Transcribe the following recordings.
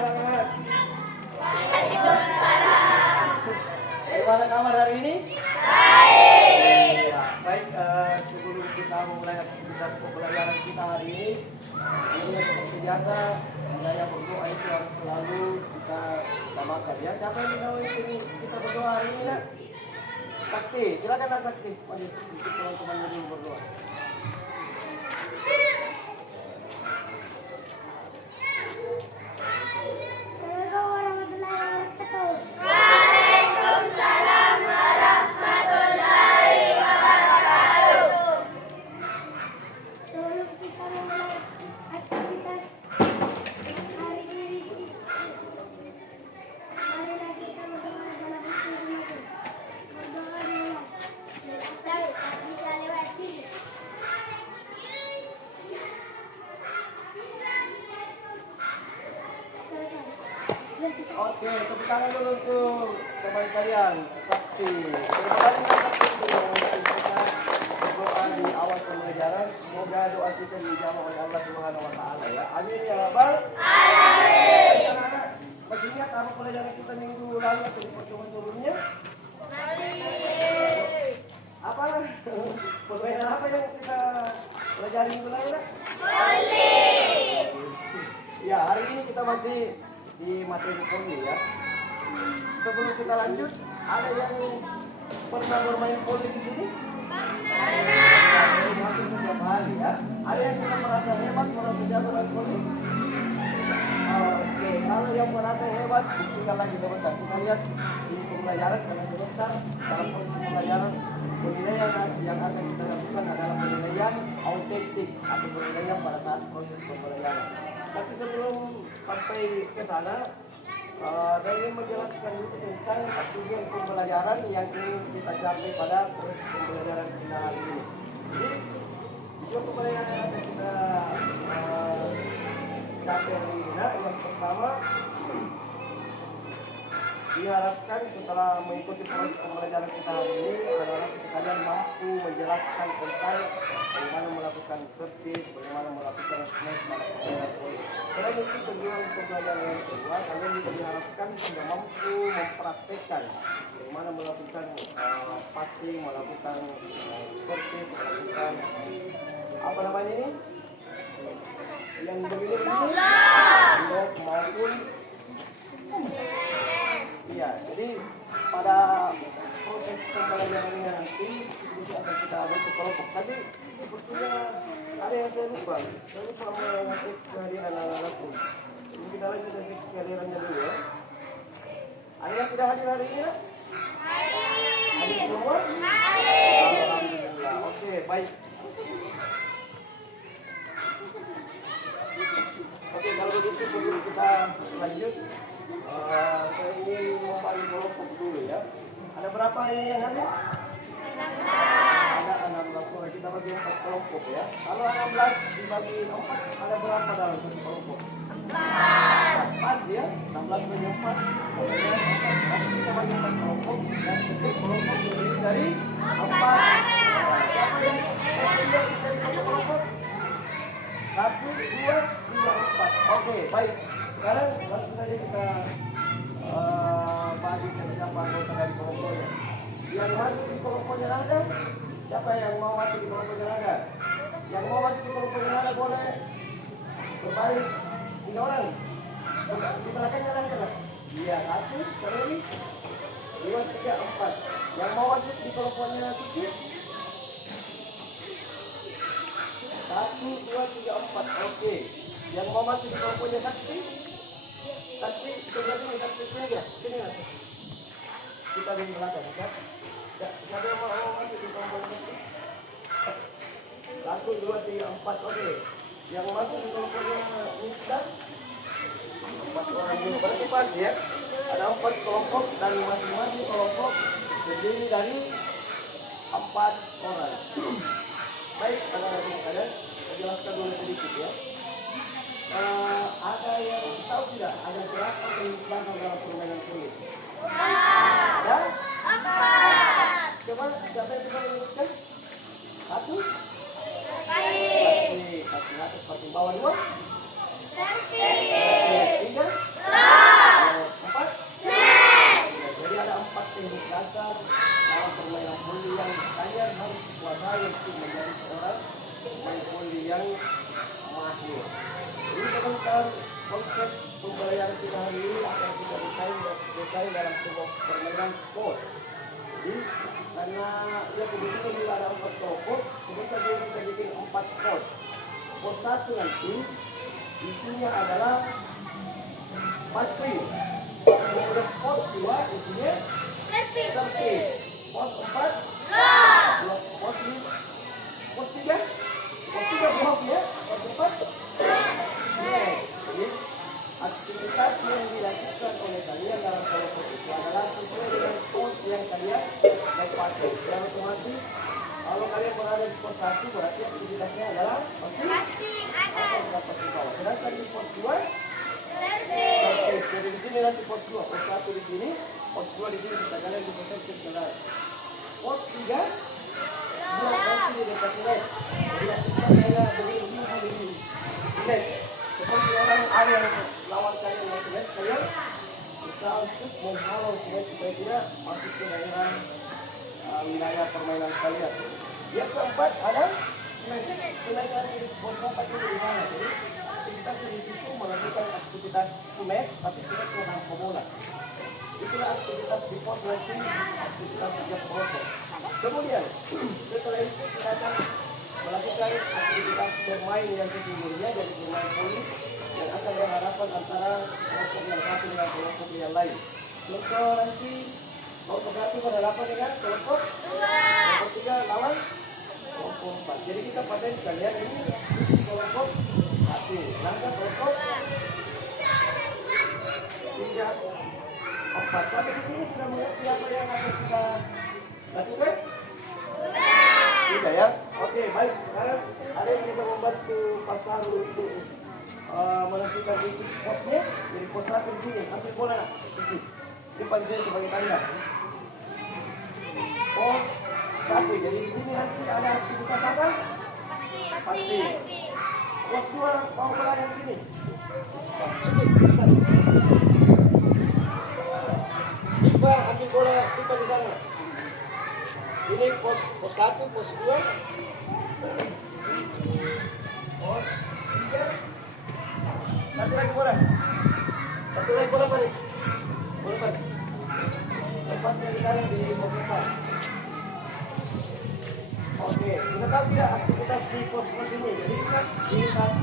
anak-anak. Bagaimana kabar hari ini? Baik. Ya, baik, sebelum kita memulai aktivitas pembelajaran kita hari ini seperti biasa, saya berdoa itu harus selalu kita utamakan ya. Siapa yang bisa memimpin kita berdoa hari ini? Nak? Sakti, silakan Nak Sakti. Mari ikut teman-teman dulu berdoa. Oke, tepuk tangan dulu untuk teman kalian, Sakti. Terima kasih Sakti sudah kita berdoa di awal pembelajaran. Semoga doa kita dijawab oleh Allah Subhanahu Wa Taala ya. Amin ya Rabbal. Amin. Anak-anak, masih ingat apa pelajaran kita minggu lalu atau di pertemuan sebelumnya? Masih. Apa? Permainan apa yang kita pelajari minggu lalu? Voli. Ya, hari ini kita masih di materi voli ya. Sebelum kita lanjut, ada yang pernah bermain voli di sini? Pernah. Hampir setiap hari ya. Ada yang sudah merasa hebat, merasa jago main voli? Oke, kalau yang merasa hebat, tinggal lagi sebentar. Kita lihat di pembelajaran karena sebentar dalam proses pembelajaran penilaian yang akan kita lakukan adalah penilaian autentik atau penilaian pada saat proses pembelajaran. Tapi sebelum sampai ke sana, saya ingin menjelaskan dulu tentang tujuan pembelajaran yang ingin kita capai pada proses pembelajaran kita hari ini. Jadi, tujuan pembelajaran yang akan kita capai hari ini, yang pertama, diharapkan setelah mengikuti proses pembelajaran kita hari ini adalah kalian mampu menjelaskan tentang bagaimana melakukan servis, bagaimana melakukan smash, melakukan poin. Selain itu tujuan pembelajaran yang kedua, kalian juga diharapkan sudah mampu mempraktekkan bagaimana melakukan passing, melakukan servis, melakukan apa namanya ini? Yang begini blok maupun iya, jadi pada proses pembelajarannya nanti itu akan kita bentuk kelompok. Tadi sepertinya ada yang saya lupa mengetik kehadiran anak-anakku. Ini kita lanjut dari kehadirannya dulu ya. Ada yang tidak hadir hari ini ya? Hadir semua? Alhamdulillah. Oke, baik. Oke, kalau begitu sebelum kita lanjut, saya ingin membagi kelompok dulu ya. Ada berapa ini yang hadir? 16. Ada 16 orang. Kita bagi 4 kelompok ya. Kalau 16 dibagi 4, ada berapa dalam satu kelompok? 4. Pas ya. 16 bagi 4. Kita bagi 4 kelompok. Dan setiap kelompok terdiri dari 4. Siapa yang dari satu kelompok? 1, 2, 3, 4. Oke, baik. Sekarang langsung saja kita bagi siapa anggota dari kelompoknya. Yang masuk di kelompoknya ada? Siapa yang mau masuk di kelompoknya ada? Yang mau masuk di kelompoknya ada boleh berbalik 3 orang. Di belakangnya ada nggak? Iya, 1, 2, 3, 4. Yang mau masuk di kelompoknya Suci? 1, 2, 3, 4. Oke. Yang mau masuk di kelompoknya Sakti? Sakti, sebelah sini, Sakti ya. Sini nanti. Kita di belakang, ya. Siapa yang mau masuk di kelompoknya Sakti? 1, 2, 3, 4. Oke. Yang masuk di kelompoknya Nista? 4 orang ini. Berarti pas ya. Ada 4 kelompok dan masing-masing kelompok terdiri dari 4 orang. Baik, anak-anak kalian, saya jelaskan dulu sedikit ya. Ada yang tahu tidak ada berapa kehidupan dalam permainan kulit? Ada? 4. Coba siapa yang bisa menyebutkan? 1? Kaki atas, kaki bawah 2? Kaki 3? saya untuk menjadi seorang poli yang mahir. Ini teman-teman konsep pembelajaran kita hari ini akan kita desain dalam sebuah permainan pos. Jadi karena dia kebetulan juga ada 4 pos, sebenarnya kita bikin 4 pos. Pos 1 nanti isinya adalah passing. Kemudian pos 2 isinya servis. Pos 4 blok. Pos 3 blok ya. Pos 4 jadi aktivitas yang dilakukan oleh kalian dalam kelompok itu adalah sesuai dengan pos yang kalian dapatkan. Yang otomatis kalau kalian berada di pos 1 berarti aktivitasnya adalah passing atau dapat di bawah. Sedangkan di pos 2 servis. Jadi di sini nanti pos 2, pos 1 di sini, pos 2 di sini kita kalian di pos ke pos 3 blok nanti di dekat net. Jadi kita begini net. Seperti orang ada yang lawan kalian yang net, kalian bisa untuk menghalau supaya tidak masuk ke daerah wilayah permainan kalian. Yang keempat ada selain pos 4 itu di mana? Jadi aktivitas di situ melakukan aktivitas net, tapi tidak dengan bola. Itulah aktivitas di pos nanti, aktivitas setiap kelompok. Kemudian setelah itu kita akan melakukan aktivitas bermain yang sesungguhnya dari bermain poli yang akan berhadapan antara kelompok yang satu dengan kelompok yang lain. Contoh nanti kelompok satu berhadapan dengan kelompok 3 lawan kelompok 4. Jadi kita paten kalian ini kelompok 1, langkah kelompok 3, 4. Sampai di sini sudah mengerti apa yang akan kita lakukan? Sudah ya? Oke, baik. Sekarang ada yang bisa membantu Pak Saru untuk menentukan titik posnya. Jadi pos 1 di sini. Ambil bola nak. Ini pada saya sebagai tanda. Pos 1. Jadi di sini nanti ada aktivitas apa? Pasti. Pos 2 mau bola yang sini. Iqbal ambil bola simpan di sana. Ini pos 1, pos 2, pos 3. Satu lagi bola Pak. Bola Pak. Tempatnya di sana di pos 4. Oke, sudah tahu tidak aktivitas di pos-pos ini? Jadi ini 1,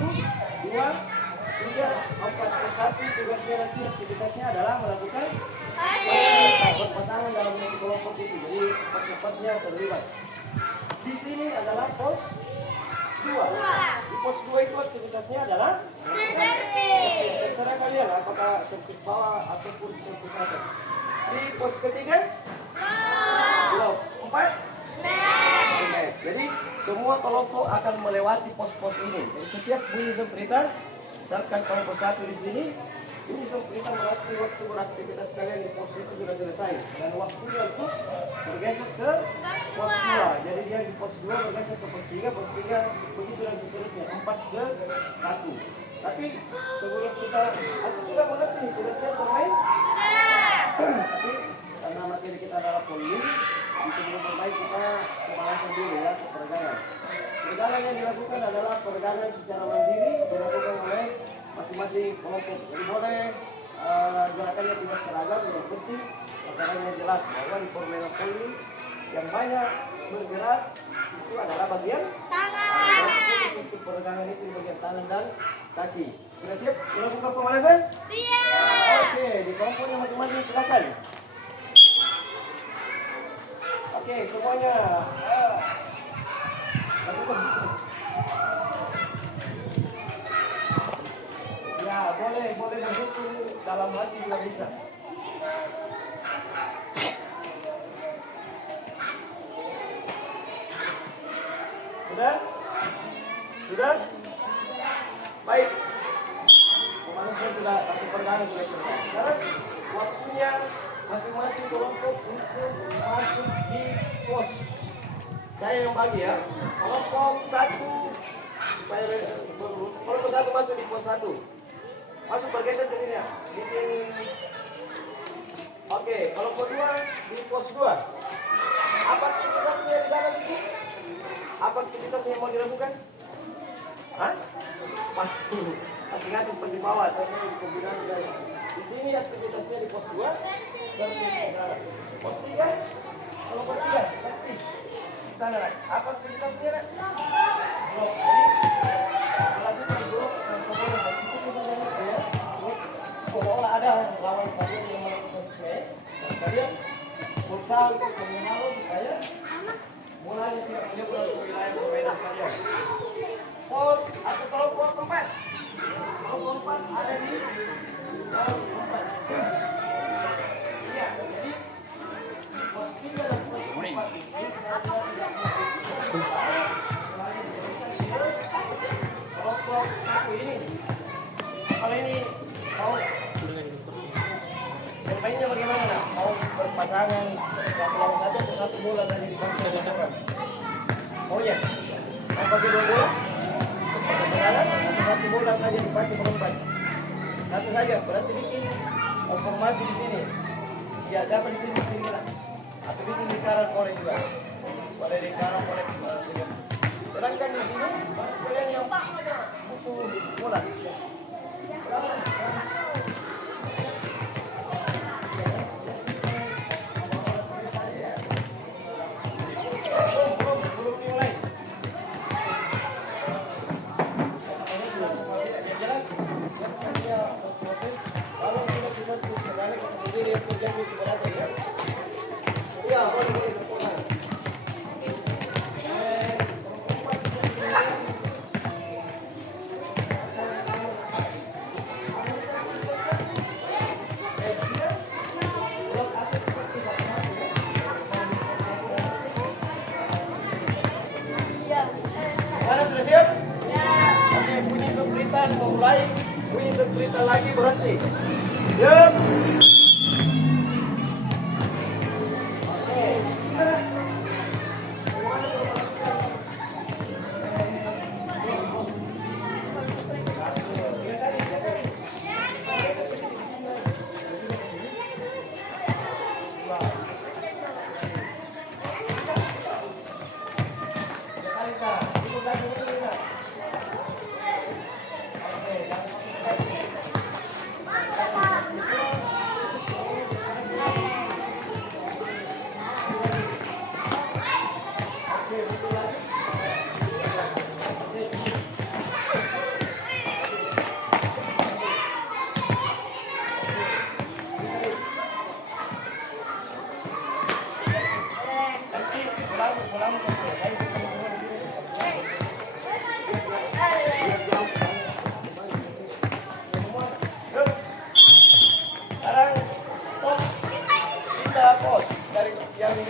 2, 3, 4. Pos 1 tugasnya nanti aktivitasnya adalah melakukan pasangan dalam satu kelompok itu. Jadi cepat-cepatnya terlibat. Di sini adalah pos 2. Di pos 2 itu aktivitasnya adalah servis. Terserah kalian apakah servis bawah ataupun servis atas. Di pos ketiga blok 4 mes. Jadi semua kelompok akan melewati pos-pos ini. Jadi setiap bunyi sempritan, misalkan kelompok 1 di sini, ini sempritan berarti waktu beraktivitas kalian di pos itu sudah selesai. Dan waktunya untuk bergeser ke pos 2. Jadi dia di pos 2 bergeser ke pos 3, pos 3 begitu dan seterusnya. 4 ke 1. Tapi sebelum kita, aku sudah mengerti, sudah siap bermain? Tapi karena materi kita adalah poli, sebelum bermain kita pemanasan dulu ya, peregangan. Peregangan yang dilakukan adalah peregangan secara mandiri, dilakukan oleh masing-masing kelompok. Jadi boleh gerakannya tidak seragam, yang penting gerakannya jelas bahwa di permainan poli yang banyak bergerak itu adalah bagian tangan. Untuk peregangan itu bagian tangan dan kaki. Sudah siap melakukan pemanasan? Siap. Oke, di kelompoknya masing-masing silakan. Oke, semuanya. Ya, boleh berhitung dalam hati juga bisa. Sudah? Baik. Pemanasan sudah, tapi pergerakan sudah selesai. Sekarang waktunya masing-masing kelompok untuk masuk di pos. Saya yang bagi ya. Kelompok 1 supaya kelompok 1 masuk di pos 1. Masuk bergeser ke sini ya. Oke, kelompok 2 di pos 2. Apa aktivitasnya di sana sih? Apa aktivitasnya yang mau dilakukan? Hah? Masih gratis pasti bawa. Di sini aktivitasnya di pos 2 pos 3 kalau pos 3 praktis. Sana apa aktivitasnya? Blok. Jadi melakukan blok seolah ada lawan kalian yang melakukan smash. Kalian berusaha untuk mengenal supaya mulai tidak menyebar ke wilayah permainan saja. Pos atau kelompok 4 ada di dalam 4. Ya, jadi pos 3 dan pos 4 itu kelompok 1 ini. Kalau ini mau bermainnya bagaimana? Mau berpasangan satu lawan satu atau satu bola saja dipakai? Oh ya, mau pakai 2 bola? Satu bola saja dipakai berempat. Satu saja, berarti bikin formasi di sini. Ya, siapa di sini lah. Atau bikin di kanan oleh juga. Boleh di kanan oleh juga. Sedangkan di sini kalian yang butuh bola. Mulai bunyi cerita lagi berhenti. Yuk.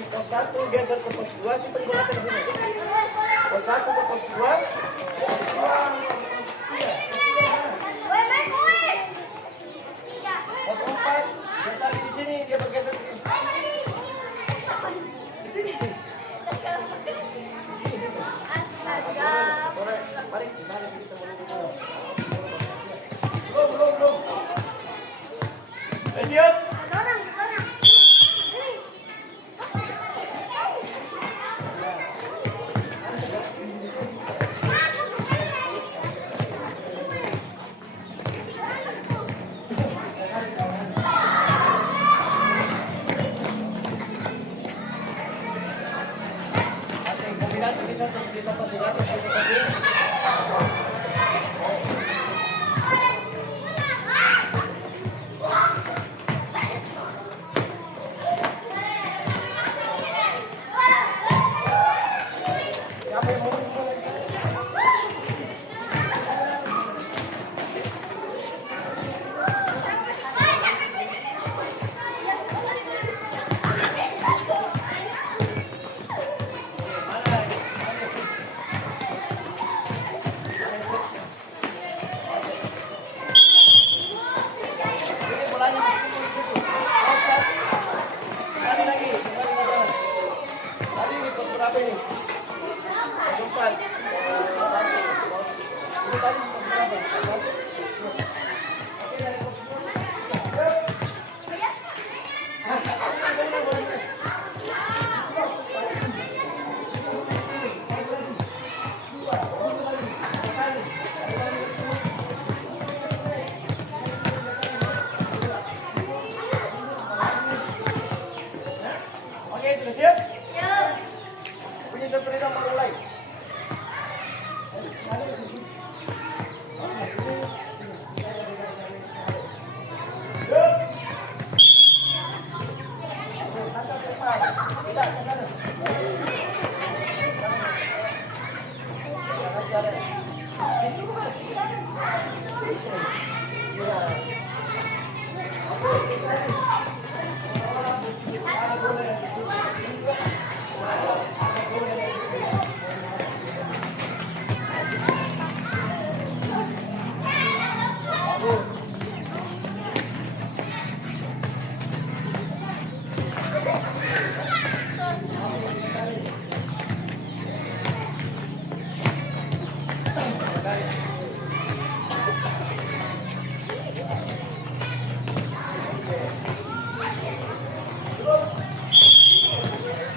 Pos 1 geser ke pos 2, simpan bola di sini. Pos 1 ke pos 2. Pos 4, yang tadi di sini dia bergeser ke sini. Di sini. Mari kita belum. Siap?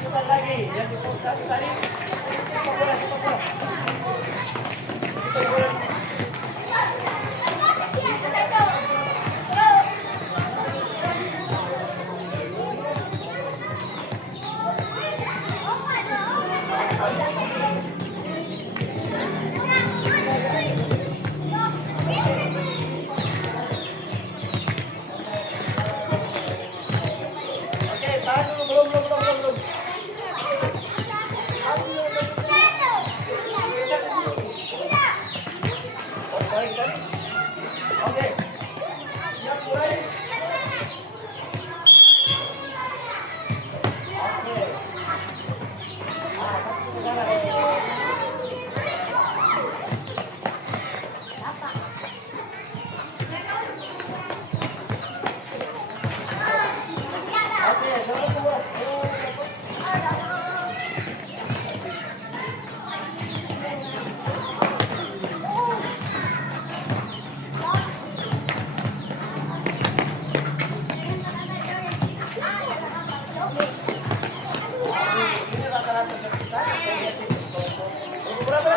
Putar lagi, yang di pusat tadi. Sepak bola, sepak bola. Sepak bola. Oke, tahan dulu, belum. Tahan dulu, Oh, sorry, kan? Oke, siap mulai. Oke. Satu ke sana. Oke, sana semua. Ini rata-rata serpisan, saya lihat ini. Berapa?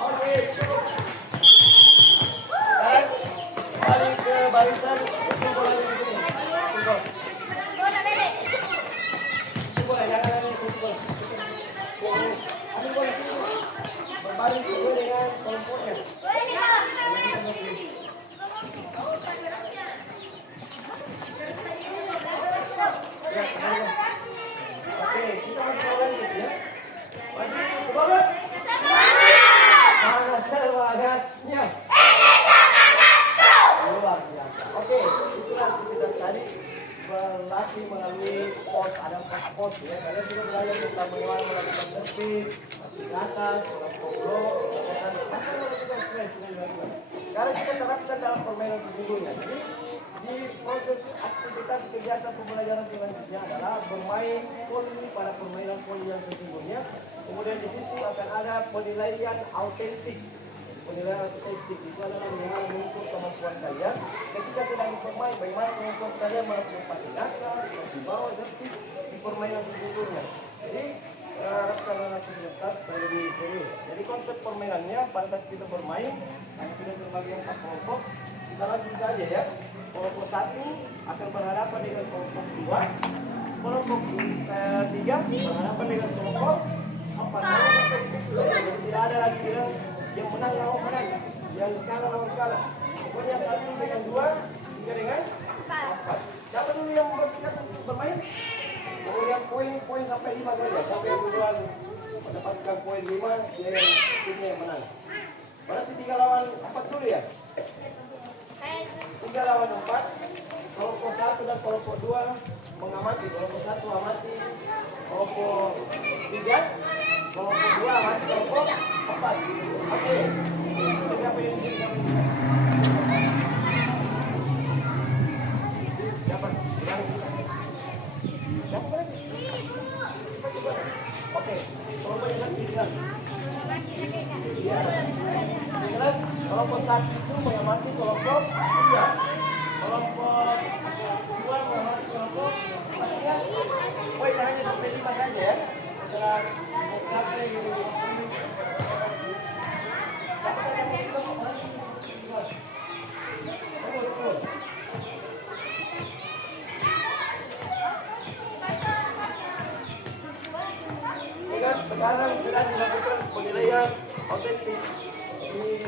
Oke, cukup. Sekarang balik ke barisan, kumpul lagi di sini. Kumpul, jangan ada kumpul. Ambil bola sini. Berbaris sesuai dengan kelompoknya. Ya, oke, kita masuk lanjut ya. Maju, semangat. Semangatnya. Luar biasa. Oke, itulah aktivitas tadi berlatih melalui pos, ada 4 pos ya. Kalian juga belajar tentang bagaimana melakukan tertib, di atas, ngobrol, melakukan stres. Sekarang kita terapkan dalam permainan sesungguhnya. Jadi di proses aktivitas kegiatan pembelajaran selanjutnya adalah bermain poli pada permainan poli yang sesungguhnya. Kemudian di situ akan ada penilaian autentik. Penilaian autentik itu adalah bagaimana mengukur kemampuan kalian ketika sedang bermain, bagaimana kemampuan kalian melakukan patinaka, di bawah tertib di permainan sesungguhnya. Jadi harapkan anak kita lebih serius. Jadi konsep permainannya pada saat kita bermain, kita terbagi 4 kelompok. Kita lanjut saja ya. Kelompok 1 akan berhadapan dengan kelompok 2. Kelompok 3 berhadapan dengan kelompok 4. Jadi tidak ada lagi yang menang lawan menang, yang kalah lawan kalah. Pokoknya 1 dengan 2, 3 dengan 4. Siapa dulu yang bersiap untuk bermain? Kemudian poin sampai 5 saja. Sampai yang duluan mendapatkan poin 5, dia yang timnya yang menang. Berarti 3 lawan 4 dulu ya? 3 lawan 4. Kelompok 1 dan kelompok 2 mengamati. Kelompok 1 amati kelompok 3. Kelompok 2 amati kelompok 4. Oke. Siapa yang di sini? Siapa? Siapa? Oke. Kelompok yang satu jelas. Jelas. Kelompok 1 itu mengamati kelompok 3. Kelompok 2 mengamati kelompok 4. Poin hanya sampai 5 saja ya. Setelah sampai sekarang sedang dilakukan penilaian autentik di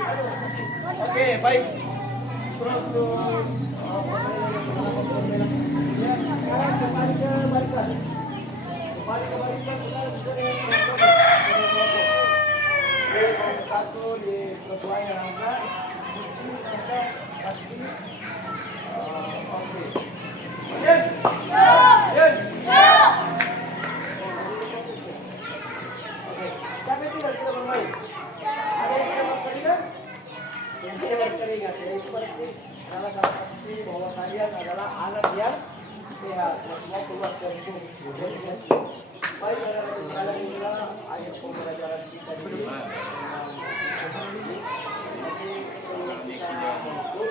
Oke, baik. Terus ya, sekarang kembali ke barisan. Kembali ke barisan, kita bisa dengan kelompok. Oke, nomor satu di ketuanya yang ada. Pasti. Oke. Yen. Yen. Oke, siapa yang tidak sudah bermain? Ada yang tidak berkeringat? Yang tidak berkeringat, ya itu berarti adalah salah pasti bahwa kalian adalah anak yang sehat. Semua keluar dari itu. Baik, anak-anak sekalian inilah akhir pembelajaran kita ini. Nanti sebelum kita menutup,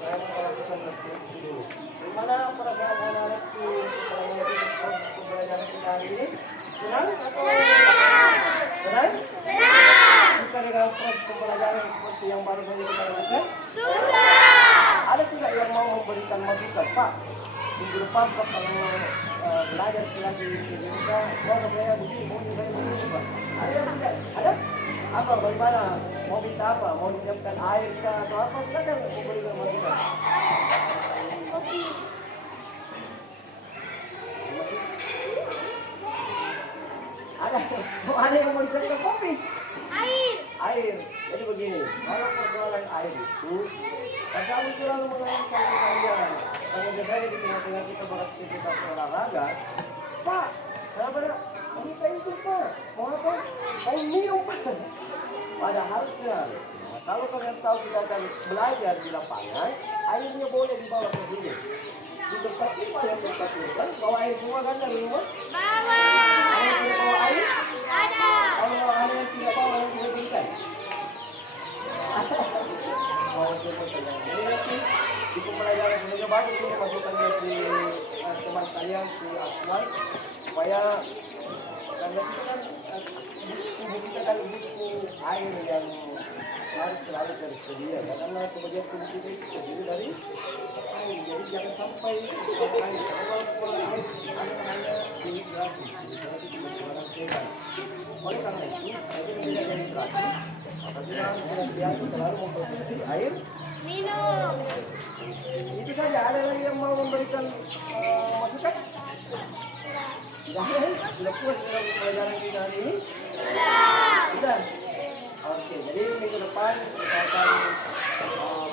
saya mau lakukan refleksi dulu. Bagaimana perasaan anak-anak itu setelah menutup pembelajaran kita hari ini? Senang atau senang? Senang! Suka dengan proses pembelajaran seperti yang baru saja kita lakukan? Suka! Ada tidak yang mau memberikan masukan? Pak, minggu depan Pak kalau belajar lagi di Indonesia, mau saya begini, mau saya begini, Pak. Ada yang tidak? Ada? Apa, bagaimana? Mau minta apa? Mau disiapkan air kah atau apa? Silakan memberikan masukan. Kopi. Ada yang mau disiapkan kopi? Air. Jadi begini, kalau persoalan air itu, kami selalu menanyakan ke kalian. Karena biasanya di tengah-tengah kita beraktivitas olahraga, Pak, kenapa nak? Ini isi Pak, mau apa? Mau minum Pak. Padahal kalau kalian tahu kita akan belajar di lapangan, airnya boleh dibawa ke sini. Di tempat kita yang dekat kan, bawa air semua kan dari rumah? Bawa. Ada yang tidak bawa air? Ada. Kalau ada yang tidak bawa, yang tidak berikan? Bawa semua saja. Jadi nanti di pembelajaran sebenarnya bagus ini masukannya si teman kalian, si Aswan, supaya karena kita kan tubuh kita kan butuh air yang harus selalu tersedia. Karena sebagian tubuh kita itu terdiri dari air, jadi jangan sampai air. Kalau kurang air, hanya dehidrasi. Dehidrasi itu berkurang sehat. Oleh karena itu, saya tidak dehidrasi. Apabila kita biasa selalu memproduksi air minum. Itu saja. Ada lagi yang mau memberikan masukan? Tidak ada. Sudah puas dengan pelajaran kita hari ini? Sudah. Oke, jadi minggu depan kita akan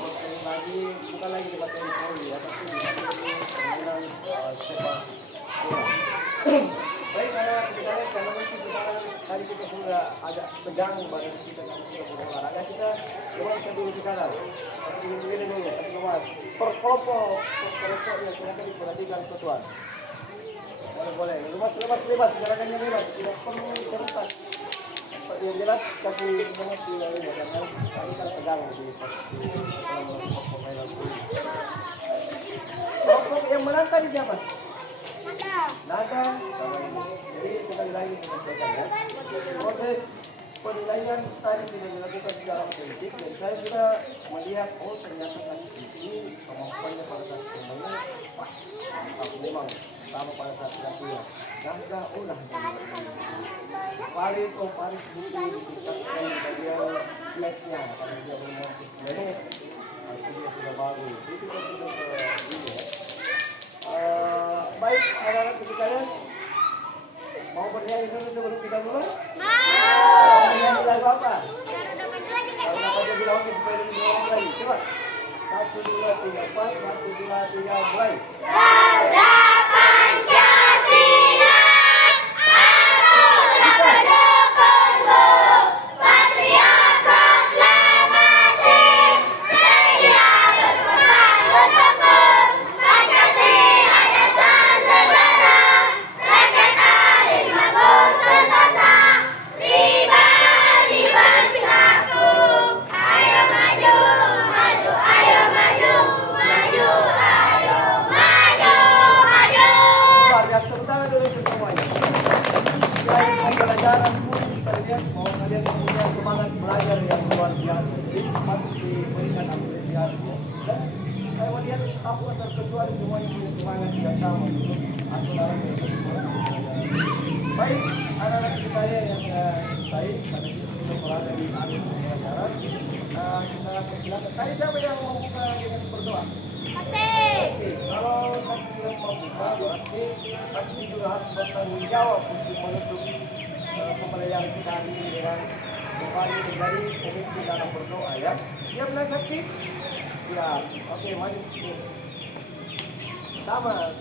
bertemu lagi, bukan lagi di materi poli ya, tapi di materi sepak bola. Baik, anak-anak sekalian, karena mungkin sekarang tadi kita sudah agak tegang badan kita karena sudah berolahraga, kita lemaskan dulu sekarang. Begini dulu, kasih lemas. Per kelompok yang silakan diperhatikan ketuan. Boleh, lemas bebas, silakan yang bebas, tidak perlu serentak. Yang jelas kasih lemas di lalu ya, karena ini kan tegang di kelompok yang menang tadi siapa? Naga sama ini. Jadi sekali lagi saya sampaikan ya, proses penilaian tadi sudah dilakukan secara otentik dan saya sudah melihat ternyata tadi ini kemampuannya pada saat bermain memang sama pada saat latihan. Naga Farid butuh ditingkatkan di bagian slash-nya karena dia bermain di slash itu dia sudah bagus. Itu kan sudah ini ya. Baik, anak-anak sekalian, mau bernyanyi dulu sebelum kita mulai? Mau bernyanyi lagu apa? Kalau dapat bilang oke supaya lebih mulai. Coba 1, 2, 3, 4, 1, 2, 3, mulai. Pelajaran pun kita lihat bahwa kalian punya semangat belajar yang luar biasa. Jadi patut diberikan apresiasi. Dan saya melihat aku terkecuali semuanya punya semangat yang sama untuk aku dalam belajar. Baik, anak-anak kita yang saya cintai, pada situ kita berada di akhir pembelajaran. Kita persilakan. Tadi siapa yang membuka dengan berdoa? Ate. Oke, kalau saksi yang membuka berarti saksi juga harus bertanggung jawab untuk menutup pembelajaran kita hari ini dengan kembali menjadi pemimpin dalam berdoa ya. Siap benar saksi? Siap. Oke, maju. Sama.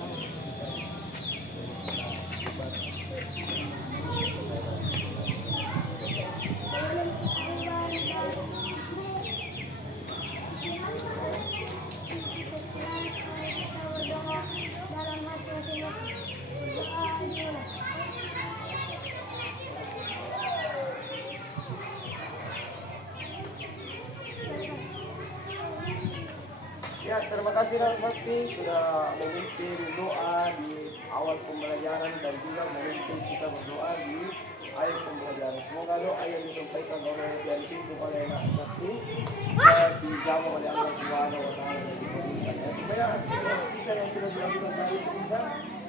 Ya, terima kasih Rang Sakti sudah memimpin doa di awal pembelajaran dan juga memimpin kita berdoa di akhir pembelajaran. Semoga doa yang disampaikan oleh Yanti kepada Rang Sakti dijawab oleh Allah Subhanahu wa Ta'ala dan diberikan ya. Supaya kita yang sudah dilakukan tadi bisa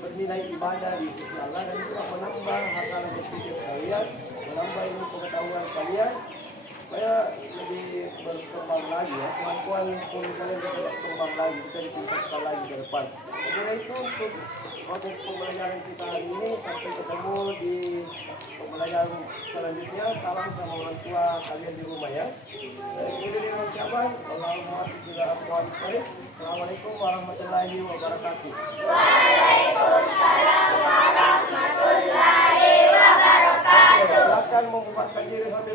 bernilai ibadah di sisi Allah dan juga menambah hafalan berpikir kalian, menambah ilmu pengetahuan kalian supaya lebih berkembang lagi ya, kemampuan kalian bisa berkembang lagi, bisa ditingkatkan lagi ke depan. Jadi itu untuk proses pembelajaran kita hari ini, sampai ketemu di pembelajaran selanjutnya. Salam sama orang tua kalian di rumah ya. Ini dari ucapan Assalamualaikum warahmatullahi wabarakatuh. Waalaikumsalam warahmatullahi wabarakatuh. Silakan membubarkan diri sambil